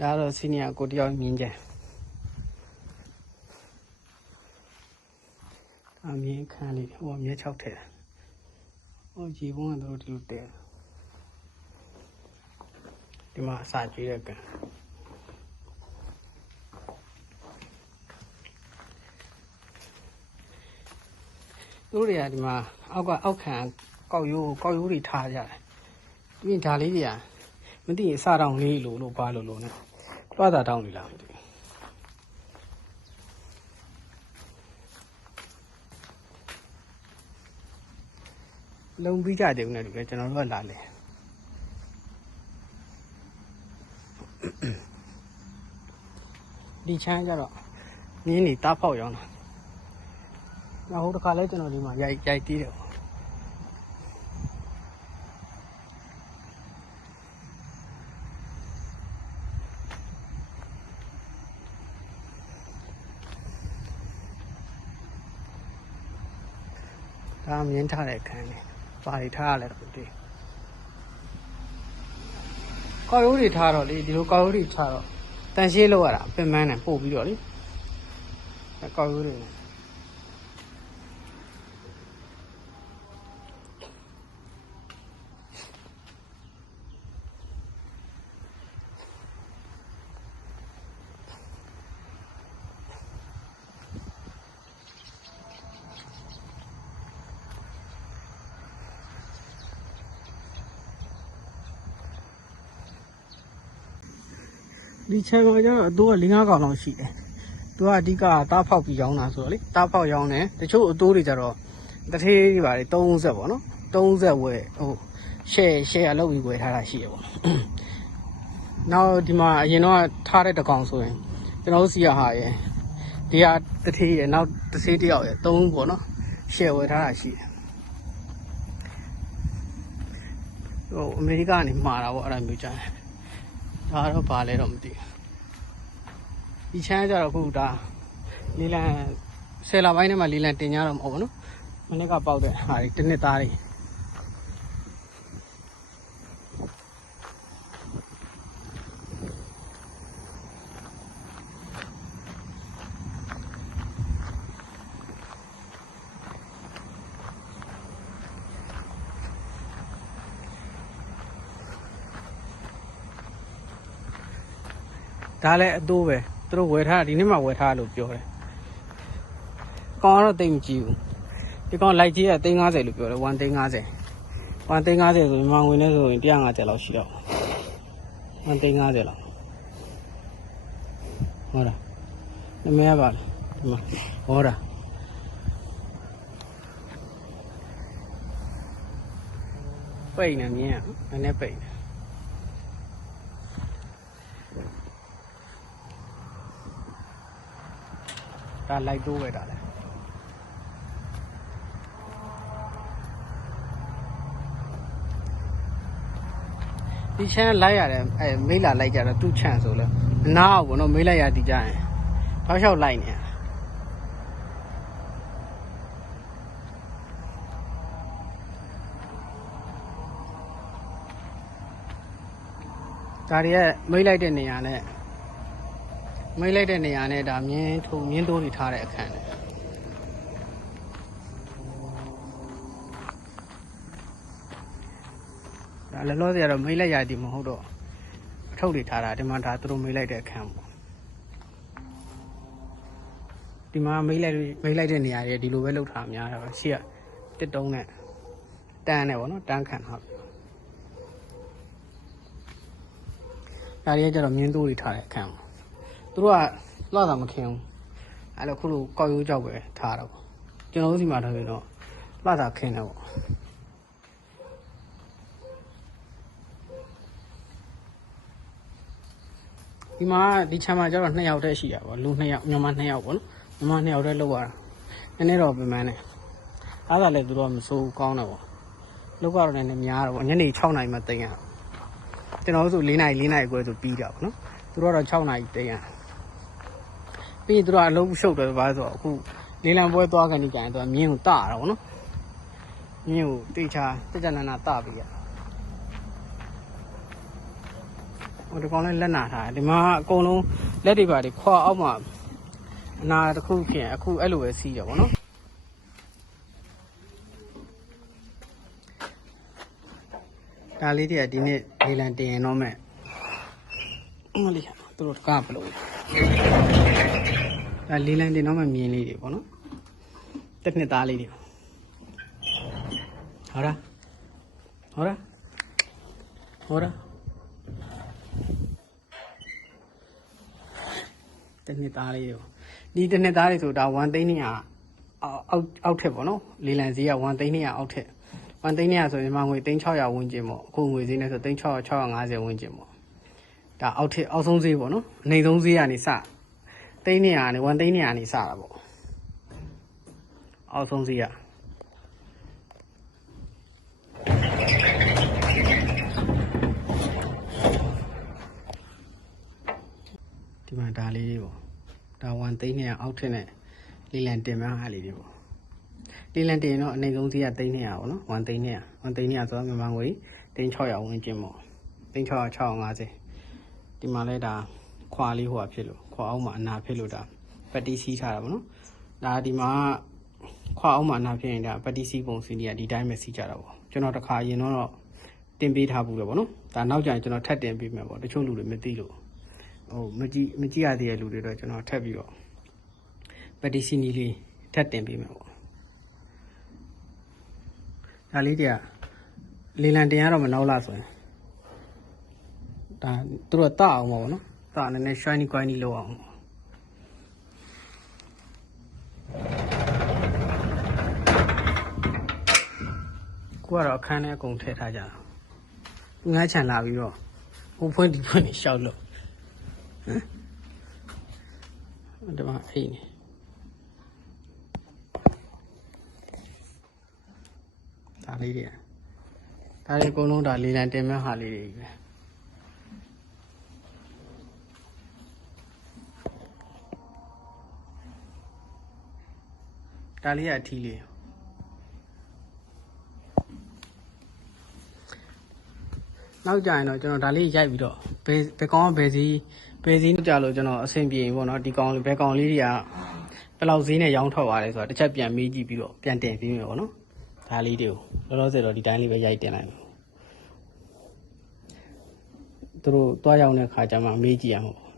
ဒါကတော့စီနီယာကိုတယောက်မြင်ကြအမြင်ခန်းလေးဟိုအမြဲ၆ထဲဟိုကြည်ဘုံကတော့ဒီလိုတဲဒီမှာအစာကျွေးတဲ့ကန်သူတို့တွေကဒီမှာအောက်ကအောက်ခံကောက်ရိုးကောက်ရိုးတွေထားကြတယ်ပြီးရင်ဒါလေးတွေကမသိရင်အစာတောင်လေးလို့လို့ပါလို့လို့ ਨੇ တွားတာတောင်းနေလားမသိဘူးလုံးပြီးကြတယ်ဦးနဲ့တူတယ်ကျွန်တော်တို့ကလာလေဒီချမ်းကြတော့နင်းနေတားဖောက်ရောင်းတာနောက်ဟိုတစ်ခါလဲကျွန်တော်ဒီမှာရိုက်ရိုက်တီးတယ် ဒါမြင်းထားတဲ့အခန်းလေးပါရီထားရလဲတော့မသိဘူးကောက်ရိုးတွေထားတော့လေဒီလိုကောက်ရိုးတွေထားတော့တန်ရှင်းလောက်ရတာပင်ပန်းနဲ့ပို့ပြီးတော့လေအဲကောက်ရိုးတွေ ဒီချန်မှာကျတော့အတိုးက၄၅កောင်လောက်ရှိတယ်သူကအဓိကတားဖောက်ပြီးရောင်းတာဆိုတော့လေတားဖောက်ရောင်းတယ်တချို့အတိုးတွေကျတော့တထေးတွေပါလေ30ပေါ့နော်30ဝယ်ဟို share share အလုပ်ပြီးဝယ်ထားတာရှိရပေါ့နောက်ဒီမှာအရင်တော့ထားတဲ့တကောင်ဆိုရင်ကျွန်တော်တို့စီရဟာရယ်ဒီဟာတထေးရယ်နောက်တဆေးတစ်ယောက်ရယ်3ပေါ့နော် share ဝယ်ထားတာရှိတယ်ဟိုအမေရိကကနေမှာတာပေါ့အဲ့ဒါမျိုးကြားတယ် ဒါတော့ဘာလဲတော့မသိဘူးဒီချမ်းကျတော့ခုဒါလီလန်ဆယ်လပိုင်းထဲမှာလီလန်တင်ကြတော့မဟုတ်ဘူးနော်မနေ့ကပေါက်တဲ့ဟာတွေတစ်နှစ်သားတွေ ဒါလည်းအတိုးပဲသူတို့ဝယ်ထားတာဒီနေ့မှဝယ်ထားလို့ပြောတယ်။ကောင်ကတော့တိတ်မကြည့်ဘူး။ဒီကောင်လိုက်ကြီးက350လို့ပြောတယ်1 350 1 350ဆိုရင်မန်ဝင်နေဆိုရင်150လောက်ရှိတော့1 350လောက်ဟုတ်လားနမရပါလားဒီမှာဟောတာပိတ်နေမြင်ရနည်းနည်းပိတ်နေ ဒါလိုက်တိုးပဲဒါလည်းဒီချမ်းလိုက်ရတယ်အဲမိလာလိုက်ကြတော့သူ့ချန်ဆိုလဲနားအောင်ဘောနော်မိလိုက်ရတီကြရင်ထောက်လျှောက်လိုက်နေရဒါတွေကမိလိုက်တဲ့နေရာနဲ့ မိတ်လိုက်တဲ့နေရာနဲ့ဒါမြင်းထုံမြင်းတိုးတွေထားတဲ့အခန်းနဲ့ဒါလည်းလို့စရာတော့မိတ်လိုက်ရသည်မဟုတ်တော့အထုပ်တွေထားတာဒီမှာဒါသူတို့မိတ်လိုက်တဲ့အခန်းပေါ့ဒီမှာမိတ်လိုက်မိတ်လိုက်တဲ့နေရာတွေဒီလိုပဲလုပ်ထားများတာပဲရှေ့ကတစ်တုံးနဲ့တန်းနဲ့ပေါ့နော်တန်းခံထားပြီဒါတွေကကျတော့မြင်းတိုးတွေထားတဲ့အခန်းပေါ့ သူတို့ကလှတာမခင်ဘူးအဲ့လိုခုလိုကောက်ရိုးကြောက်ပဲထားတော့ပေါ့ကျွန်တော်တို့ဒီမှာထားရင်တော့လှတာခင်တယ်ပေါ့ဒီမှာဒီချမ်းမှာကျတော့2ယောက်တည်းရှိတာပေါ့လူ2ယောက်ညီမ2ယောက်ပေါ့နော်ညီမ2ယောက်တည်းလောက်ရတာနည်းနည်းတော့ပြင်ပန်းတယ်အားသာလည်းသူတို့ကမစိုးဘူးကောင်းတယ်ပေါ့လောက်ကတော့လည်းနည်းများတော့ပေါ့ညနေ6နာရီမှတင်ရကျွန်တော်တို့ဆို4နာရီ4နာရီခွဲဆိုပြီးတာပေါ့နော်သူတို့ကတော့6နာရီတင်ရ ပြီးရင်သူတို့ကအလုံးရှုပ်တယ်ဘာလို့ဆိုတော့အခုလေးလံပွဲသွားကန်ဒီကြရင်သူကမြင်းကိုတရတာဗောနော်မြင်းကိုတေချာတက်ကြနာနာတပြီးရဟိုဒီကောင်လေးလက်နာထားတယ်ဒီမှာအကုန်လုံးလက်တွေပါတွေခွာအောက်မှာအနာတစ်ခုဖြစ်ရင်အခုအဲ့လိုပဲစီးတယ်ဗောနော်ဒါလေးတွေကဒီနေ့လေလံတင်ရင်တော့မဲ့မလေးသူတို့ကားဘလို့ ဒါလေလံတင်တော့မဲ့မြင်လေးတွေဗောနော်တက်နှစ်သားလေးတွေဟောလားဟောလားဟောလားတစ်နှစ်သားလေးတွေဒီတစ်နှစ်သားလေးဆိုဒါ1သိန်း200အောက်အောက်အောက်ထက်ပေါ့နော်လေလံဈေးက1သိန်း200အောက်ထက်1သိန်း200ဆိုရင်မြန်မာငွေ3600ဝန်းကျင်ပေါ့အခုငွေဈေးနဲ့ဆို3600 650ဝန်းကျင်ပေါ့ဒါအောက်ထက်အောက်ဆုံးဈေးပေါ့နော်အနေဆုံးဈေးကနေစ သိန်း200ကနေ1သိန်း200ကနေစတာပေါ့အောက်ဆုံးဈေးကဒီမှာဒါလေးတွေပေါ့ဒါ1သိန်း200အောက်ထက်နဲ့လေလံတင်မှဟာလေးတွေပေါ့လေလံတင်ရင်တော့အနေဆုံးဈေးကသိန်း200ပေါ့နော်1သိန်း200 1သိန်း200ဆိုတော့မြန်မာငွေသိန်း600ဝန်းကျင်ပေါ့သိန်း600 650ဒီမှာလဲဒါခွာလေးဟိုဟာဖြစ်လို့ ခွာအောင်မှာအနာဖြစ်လို့ဒါပတ်တီးစီးထားတာပေါ့နော်ဒါဒီမှာခွာအောင်မှာအနာဖြစ်ရင်ဒါပတ်တီးစီးပုံစီးတွေကဒီတိုင်းပဲစီးကြတာပေါ့ကျွန်တော်တခါရင်တော့တင်ပေးထားဘူးလေပေါ့နော်ဒါနောက်ကျရင်ကျွန်တော်ထပ်တင်ပေးမယ်ပေါ့တချို့လူတွေမသိလို့ဟိုမကြည့်မကြည့်ရသေးတဲ့လူတွေတော့ကျွန်တော်ထပ်ပြီးတော့ပက်တီစီနီလေးထပ်တင်ပေးမယ်ပေါ့ဒါလေးတည်းကလေလံတင်ရတော့မနောက်လာဆိုရင်ဒါသူတို့တအောင်ပါဘောနော် တနည်းနည်း shiny shiny လောက်အောင်ကိုကတော့အခန်းထဲအကုန်ထည့်ထားကြတာသူငါချန်လာပြီးတော့ဟိုဖွင့်ဒီဖွင့်နေရှောက်လို့ဒီမှာအိနေဒါလေးတွေဒါလေးအကုန်လုံးဒါလေးလံတင်မဲ့ဟာလေးတွေကြီးပဲ ဒါလေးကအထီးလေးနောက်ကြရင်တော့ကျွန်တော်ဒါလေးရိုက်ပြီးတော့ဘယ်ဘယ်ကောင်ကဘယ်စီဘယ်စီကြလို့ကျွန်တော်အဆင်ပြေပေါ့နော်ဒီကောင်လေးဘယ်ကောင်လေးတွေကဘယ်လောက်ဈေးနဲ့ရောင်းထွက်သွားလဲဆိုတော့တစ်ချက်ပြန်မေးကြည့်ပြီးတော့ပြန်တင်ပြီးမယ်ပေါ့နော်ဒါလေးတွေကိုလောလောဆယ်တော့ဒီတိုင်းလေးပဲရိုက်တင်လိုက်မယ်သူတို့တွားရောက်တဲ့ခါကျမှမေးကြည့်ရမှာပေါ့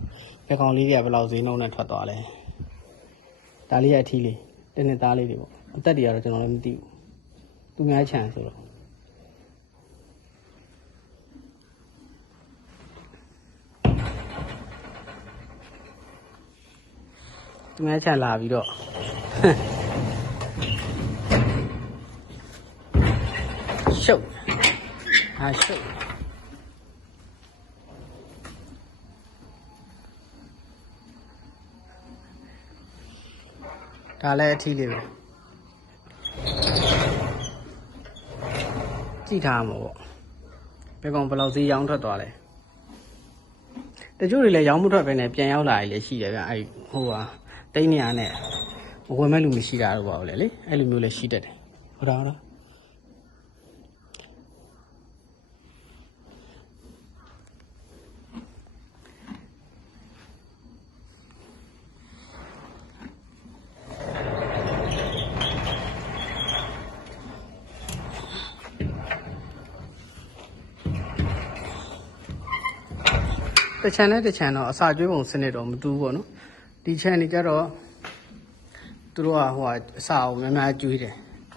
ဘယ်ကောင်လေးတွေကဘယ်လောက်ဈေးနှုန်းနဲ့ထွက်သွားလဲဒါလေးရဲ့အထီးလေး တင်းနဲ့သားလေးတွေပေါ့အသက်တွေကတော့ကျွန်တော်လည်းမသိဘူးသူများချန်ဆိုတော့သူများချန်လာပြီးတော့ရှုပ်ဟာရှုပ် ဒါလည်းအထီးလေးပဲကြည့်ထားမှာပေါ့ဘယ်ကောင်ဘယ်လောက်ဈေးရောင်းထွက်သွားလဲတချို့တွေလည်းရောင်းမထွက်ပဲနဲ့ပြန်ရောက်လာရည်လည်းရှိတယ်ဗျအဲ့ဟိုဟာတိတ်နေရနဲ့ဝင်မဲ့လူမရှိတာတော့ပါဘူးလေလေအဲ့လိုမျိုးလည်းရှိတတ်တယ်ဟုတ်တာဟုတ်လား တချန်နဲ့တချန်တော့အစာကျွေးပုံစနစ်တော့မတူဘူးပေါ့နော်ဒီချန်နေကြတော့သူတို့ကဟိုအစာကိုများများကျွေးတယ်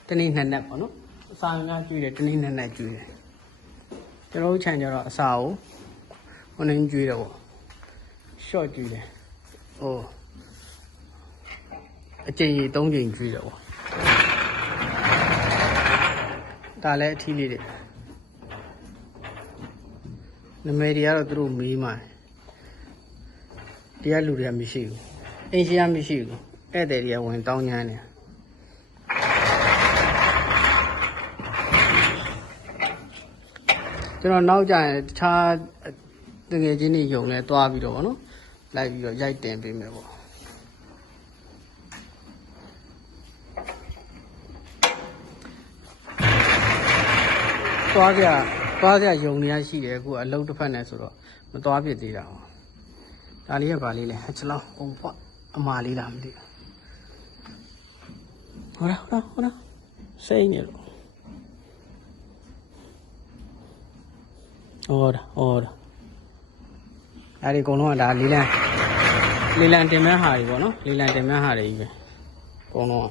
တနေ့နှစ်နက်ပေါ့နော်အစာများများကျွေးတယ်တနေ့နှစ်နက်ကျွေးတယ်ကျွန်တော်တို့ချန်ကြတော့အစာကိုဟိုနေကျွေးတယ်ပေါ့ရှော့ကျွေးတယ်ဟိုအကြိမ်ကြီး၃ကြိမ်ကျွေးတယ်ပေါ့ဒါလည်းအထီးလေးတွေနမဲတွေကတော့သူတို့မေးမှာတ ရားလူတွေကမရှိဘူးအင်းရှိရမရှိဘူးဧည့်သည်တွေကဝင်တောင်းညမ်းနေကျွန်တော်နောက်ကြရင်တခြားတငယ်ချင်းတွေယုံလဲတွားပြီးတော့ဗောနော်လိုက်ပြီးတော့ရိုက်တင်ပေးမယ်ပေါ့တွားကြသွားကြယုံနေရရှိတယ်အခုအလုံးတစ်ဖက်နဲ့ဆိုတော့မသွားဖြစ်သေးတာဟော ဒါလေးကပါလေးလဲအချလောင်းပုံပွားအမာလေးလားမသိဘူးဟောရဟောရဟောရစိတ်နေလို့ဟောရဟောရအဲ့ဒီအကုန်လုံးကဒါလေးလံလေးလံတင်မဲ့ဟာတွေပေါ့နော်လေးလံတင်မဲ့ဟာတွေကြီးပဲအကုန်လုံးက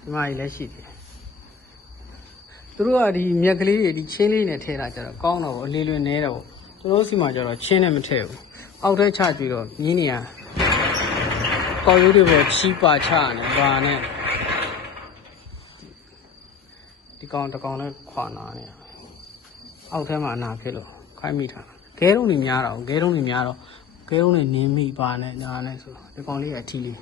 ဒီမှာကြီးလည်းရှိတယ် သူတို့ကဒီမြက်ကလေးတွေဒီချင်းလေးနဲ့ထည့်တာကြတော့ကောင်းတော့ဗောအလေးလွင်နေတော့ဗောသူတို့စီမှာကြတော့ချင်းနဲ့မထည့်ဘူးအောက်ထဲချကြည့်တော့မြင်းနေရကောက်ရိုးတွေပေါ်ချီးပါချနေဘာနဲ့ဒီကောင်တစ်ကောင်နဲ့ခွာနာနေရအောက်ထဲမှာအနာဖြစ်လို့ခိုင်းမိတာခဲတုံးတွေများတော့ခဲတုံးတွေများတော့ခဲတုံးတွေနင်းမိပါနဲ့ညာနဲ့ဆိုတော့ဒီကောင်လေးကအထီးလေး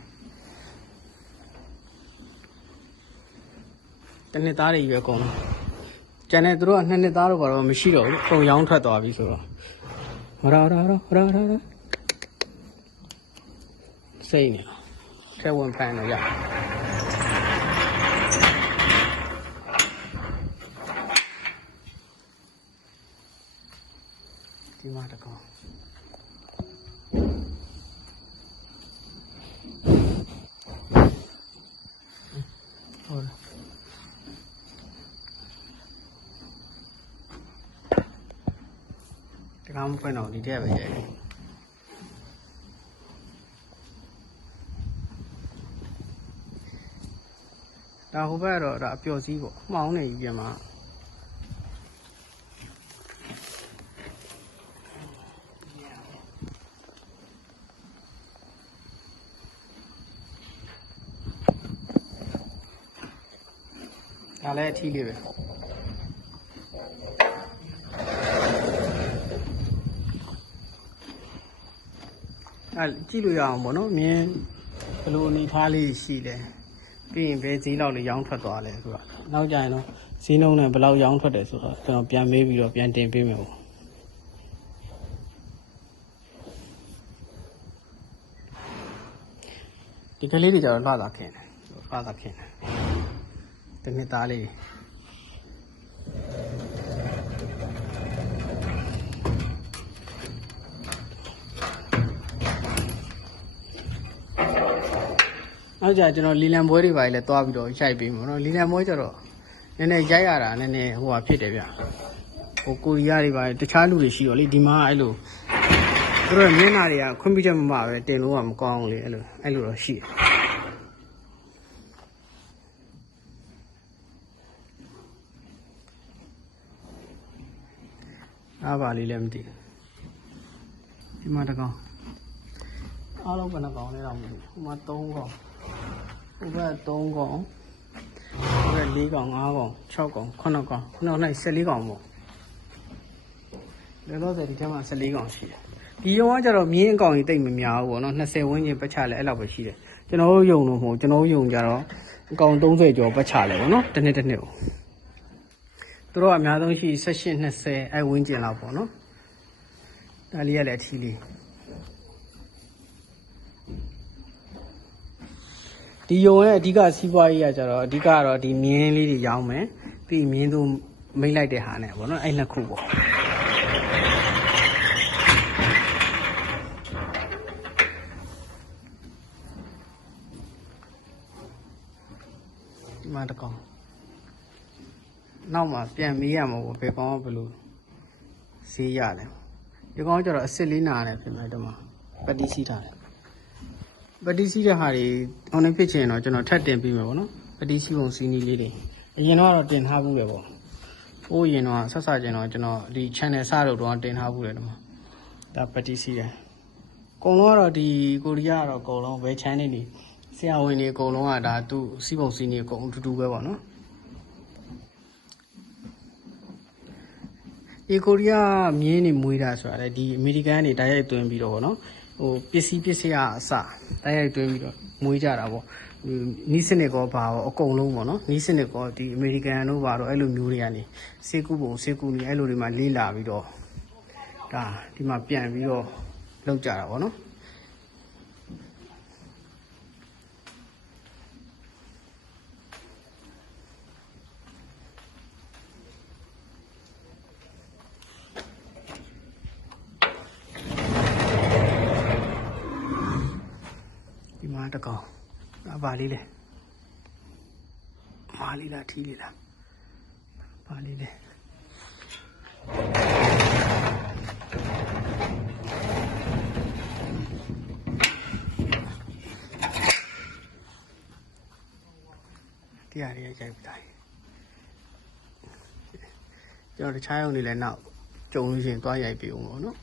တနှစ်သားတွေကြီးပဲအကုန်လုံး ကျန်တဲ့သူတို့ကနှစ်နှစ်သားတော့ဘာတော့မရှိတော့ဘူးအကုန်ရောင်းထွက်သွားပြီဆိုတော့ဟရာရာရာရာရာရာစိတ်နေထဲဝင်ဖန်တော့ရဒီမှာတကောင်ဟုတ်လား တကား မဖွင့်တော့ဒီတက်ပဲရဲ့ဒါဟိုဘက်ကတော့ဒါအပျော်စည်းပေါ့မှောင်းနေပြီပြန်မှာဒါလည်းအထီးလေးပဲ အဲကြည့်လို့ရအောင်ပေါ့နော်မြင်းဘယ်လိုအနေထားလေးရှိလဲပြီးရင်ဘယ်ဈေးလောက်လေးရောင်းထွက်သွားလဲဆိုတော့နောက်ကြရင်တော့ဈေးနှုန်းနဲ့ဘယ်လောက်ရောင်းထွက်တယ်ဆိုတော့ကျွန်တော်ပြန်မေးပြီးတော့ပြန်တင်ပေးမယ်ပေါ့ဒီကလေးတွေကျတော့လှတာခင်တယ်လှတာခင်တယ်တနစ်သားလေး နောက်ကြကျွန်တော်လီလံပွဲတွေပါလေသွားပြီးတော့ရိုက်ပေးမှာနော်လီလံပွဲကျတော့နည်းနည်းရိုက်ရတာနည်းနည်းဟိုဟာဖြစ်တယ်ဗျဟိုကိုရီးယားတွေပါတခြားလူတွေရှိတော့လေဒီမှာအဲ့လိုသူတို့မျက်နှာတွေကခွင့်ပြုချက်မပါပဲတင်လို့ကမကောင်းဘူးလေအဲ့လိုအဲ့လိုတော့ရှိတယ်အားပါလေးလည်းမသိဘူးဒီမှာတကောင်အားလုံးဘယ်နှကောင်လဲတော့မသိဘူးဟိုမှာ3ကောင် ဟိုဘက်3ကောင်ဟိုဘက်4ကောင်5ကောင်6ကောင်9ကောင်9ကောင်၌14ကောင်ပေါ့လောလောဆယ်ဒီထဲမှာ14ကောင်ရှိတယ်ဒီရုံကကျတော့မြင်းအကောင်ကြီးတိတ်မများဘူးပေါ့နော်20ဝန်းကျင်ပတ်ချလဲအဲ့လောက်ပဲရှိတယ်ကျွန်တော်တို့ယုံလို့မဟုတ်ကျွန်တော်တို့ယုံကြတော့အကောင်30ကျော်ပတ်ချလဲပေါ့နော်တစ်နှစ်တစ်နှစ်ကိုသူတို့ကအများဆုံးရှိ18 20အဲဝန်းကျင်လောက်ပေါ့နော်ဒါလေးကလည်းအထီးလေး ဒီယုံရဲ့အဓိကစီးပွားရေးကကြတော့အဓိကကတော့ဒီမြင်းလေးတွေရောင်းမယ်ပြီးမြင်းသူမိတ်လိုက်တဲ့ဟာနဲ့ပေါ့နော်အဲ့နှစ်ခုပေါ့ဒီမှာတစ်ကောင်နောက်မှပြန်မေးရမှာပေါ့ဘယ်ကောင်ကဘယ်လိုဈေးရလဲဒီကောင်ကကျတော့အစ်စ်လေးနာတယ်ပြင်လိုက်တော့မှပတိစီးထားတယ် ပတိစီးတဲ့ဟာတွေအောင်းနေဖြစ်ချင်တော့ကျွန်တော်ထပ်တင်ပြီးမယ်ပေါ့နော်ပတိစီးပုံစီးနီးလေးတွေအရင်တော့တင်ထားဘူးပဲပေါ့ဟိုးရင်တော့ဆက်ဆက်ကျင်တော့ကျွန်တော်ဒီ channel စတော့တော့တင်ထားဘူးတယ်တော့ဒါပတိစီးတယ်အကုန်လုံးကတော့ဒီကိုရီးယားကတော့အကုန်လုံးဘယ် channel နေဆရာဝန်တွေအကုန်လုံးကဒါသူ့စီးပုံစီးနီးအကုန်အတူတူပဲပေါ့နော်ဒီကိုရီးယားမြင်းနေမွေးတာဆိုတာလေဒီအမေရိကန်ကနေတိုက်ရိုက်သွင်းပြီးတော့ဗောနော် ဟိုပစ္စည်းပစ္စည်းကအစတိုက်ရိုက်သွင်းပြီးတော့မွေးကြတာဗောဒီနီးစနစ်ကောဘာရောအကုန်လုံးဗောနော်နီးစနစ်ကောဒီအမေရိကန်တို့ဘာတော့အဲ့လိုမျိုးတွေကနေစေကူပုံစေကူနေအဲ့လိုတွေမှာလေးလာပြီးတော့ဒါဒီမှာပြန်ပြီးတော့လောက်ကြတာဗောနော် တစ်ကောင်အပါလေးလေမာလေးလားထီးလေးလားပါလေးလေတရားရရိုက်ပြတိုင်းကျွန်တော်တခြားရုံတွေလည်းနောက်ကြုံလို့ရှိရင်သွားရိုက်ပြအောင်လို့နော်